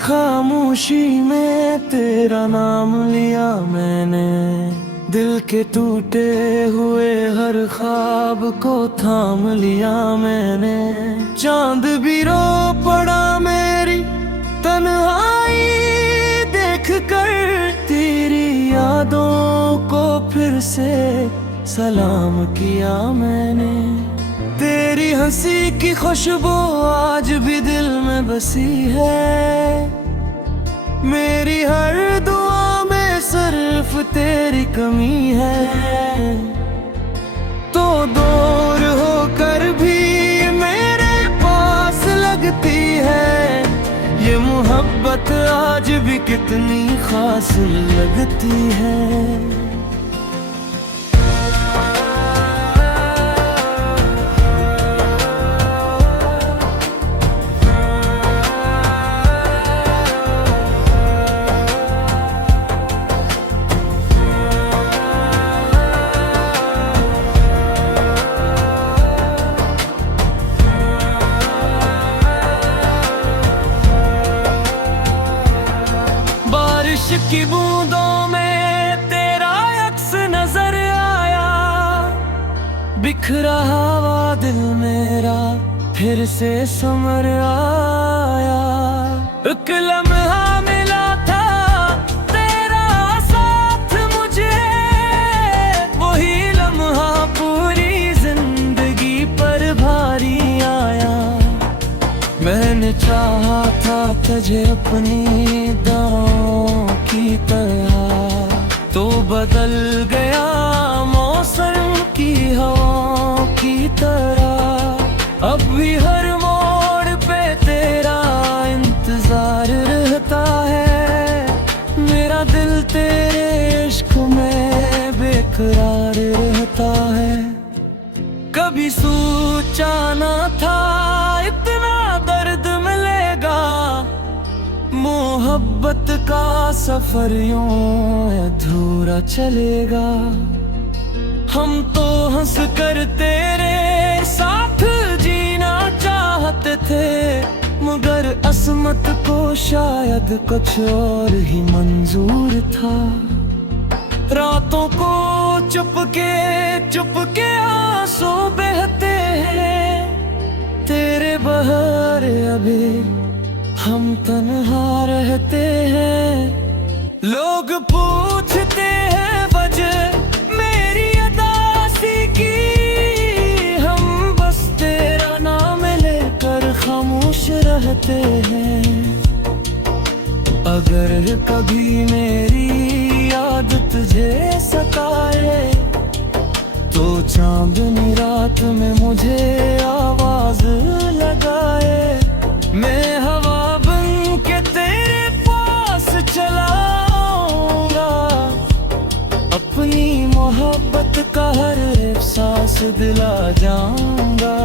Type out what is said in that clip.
खामोशी में तेरा नाम लिया मैंने, दिल के टूटे हुए हर ख्वाब को थाम लिया मैंने। चांद भी रो पड़ा मेरी तन्हाई देख कर, तेरी यादों को फिर से सलाम किया मैंने। तेरी हंसी की खुशबू आज भी दिल में बसी है, मेरी हर दुआ में सिर्फ तेरी कमी है। तो दूर होकर भी मेरे पास लगती है, ये मोहब्बत आज भी कितनी खास लगती है। की बूंदों में तेरा अक्स नजर आया, बिखरा हुआ दिल मेरा फिर से समर आया। एक लम्हा मिला था तेरा साथ मुझे, वही लम्हा पूरी जिंदगी पर भारी आया। मैंने चाहा था तुझे अपनी दांव की तरह, तो बदल गया मौसम की हवाओं की तरह। अब भी हर मोड़ पे तेरा इंतजार रहता है, मेरा दिल तेरे इश्क में बेकरार रहता है। कभी सोचा ना था इतना दर्द मिलेगा, मोहब्बत का सफर यूं अधूरा चलेगा। हम तो हंस कर तेरे साथ जीना चाहते थे, मगर अस्मत को शायद कुछ और ही मंजूर था। रातों को चुपके आंसू बहते हैं, तेरे बहारे अभी हम तन्हा रहते हैं। लोग पूछते हैं वजह मेरी उदासी की, हम बस तेरा नाम लेकर खामोश रहते हैं। अगर कभी मेरी याद तुझे सताए, तो चांदनी रात में मुझे आवाज लगाए। मैं हवा बन के तेरे पास चलाऊंगा, अपनी मोहब्बत का हर एहसास दिला जाऊंगा।